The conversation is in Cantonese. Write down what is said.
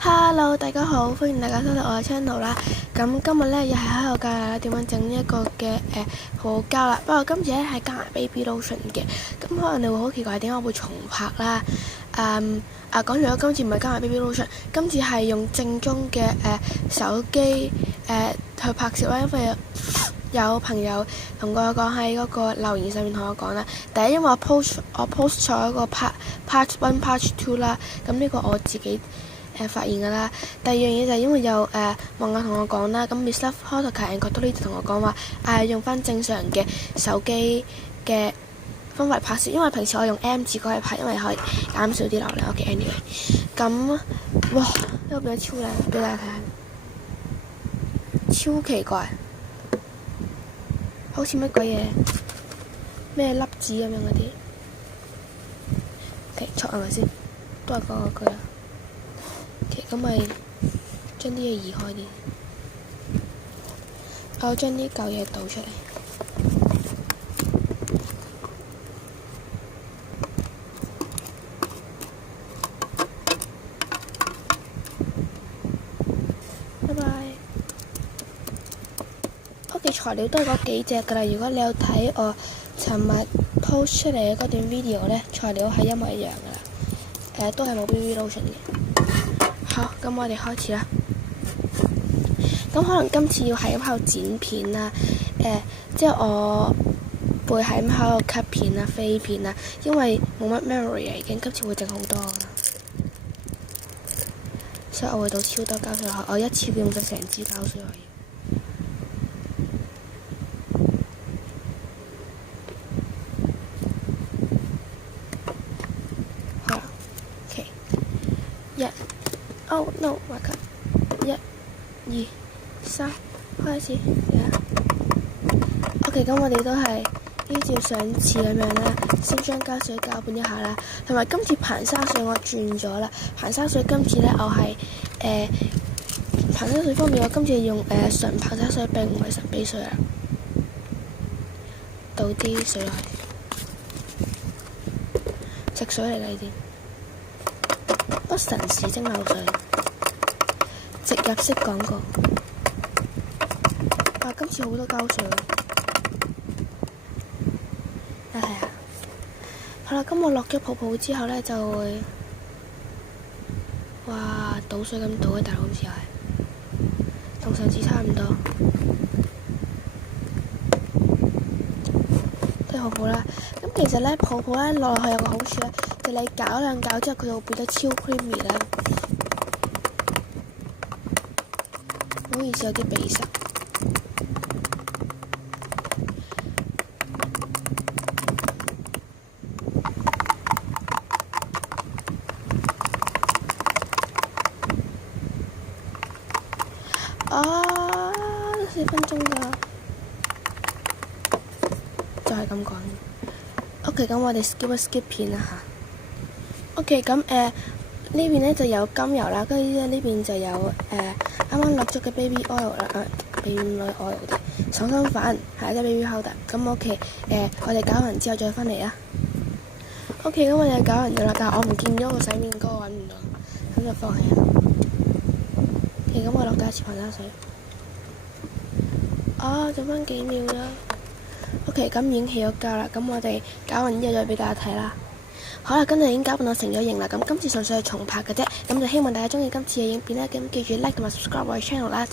Hello，大家好，歡迎大家收睇我嘅 channel 啦。咁今日咧又係喺度教大家點樣整一個嘅泡膠啦。不過今次咧係加埋 baby lotion 嘅，咁可能你會好奇怪點解我會重拍啦。講完咗，今次唔係加埋 baby lotion，今次係用正宗嘅手機去拍攝啦，因為有朋友同我講喺嗰個留言上面同我講啦。第一，因為我 post 咗一個 part 1 part 2啦，咁呢個我自己發現㗎啦。第二樣嘢就係因為有網友同我講啦，咁 Miss Love Photography and Photography 同我講話用翻正常嘅手機嘅方法拍攝，因為平時我用 M 字嗰嚟拍，因為可以減少啲流量。OK，anyway，咁哇呢個變咗超靚，俾大家睇下，超奇怪，好似乜鬼嘢咩粒子咁樣嗰啲。OK，錯係咪先？都係嗰句啊。咁咪將啲嘢移開啲，我將呢嚿嘢倒出嚟。拜拜。OK，材料都係嗰幾隻㗎啦。如果你有睇我尋日 post 出嚟嘅嗰段 video 咧，材料係一模一樣㗎啦。都係冇 BB lotion 嘅。好，咁我哋開始啦。咁可能今次要係咁喺度剪片啦，之後我會係咁喺度 cut 片啦、飛片啦，因為冇乜 memory 啊，已經今次會整好多啦，所以我會倒超多膠水落去，我一次用咗成支膠水落去。好啦 ，OK，Oh no！ my god！ 1、2、3，開始。OK， 咁我哋都係依照上次咁樣啦，先將膠水攪拌一下啦。同埋今次硼砂水我轉咗啦，硼砂水今次咧我係硼砂水方面，我今次用純硼砂水並唔係神秘水啦。倒啲水落去，食水嚟㗎呢啲。不神時蒸餾水，植入式廣告。哇！今次好多膠水喎，睇下。好啦，咁我落咗泡泡之後咧，就會哇倒水咁倒嘅，大佬今次又係同上次差唔多。睇泡泡啦，咁其實咧泡泡咧落去有個好處咧，就你攪兩攪之後，佢就會變得超 creamy 啦。唔好意思，有啲鼻塞。4分鐘㗎，就係咁講。OK， 咁我哋 skip 片啦吓。OK， 咁呢邊咧就有甘油啦，跟住呢邊就有啱啱落咗嘅 baby oil 啦，baby oil 啲爽身粉，係即係 baby powder。咁 OK， 我哋攪完之後再返嚟啦。OK， 咁我哋攪完咗啦，但係我唔見咗個洗面膏，揾唔到，咁就放棄啦。OK， 咁我落第一次硼砂水。剩翻幾秒啦。OK， 咁已經起咗膠啦，咁我哋攪完之後再俾大家睇啦。好啦，今日已經攪拌到成咗型啦，咁今次純粹係重拍嘅啫，咁就希望大家中意今次嘅影片啦，咁記住 like 同埋 subscribe 我嘅 channel 啦。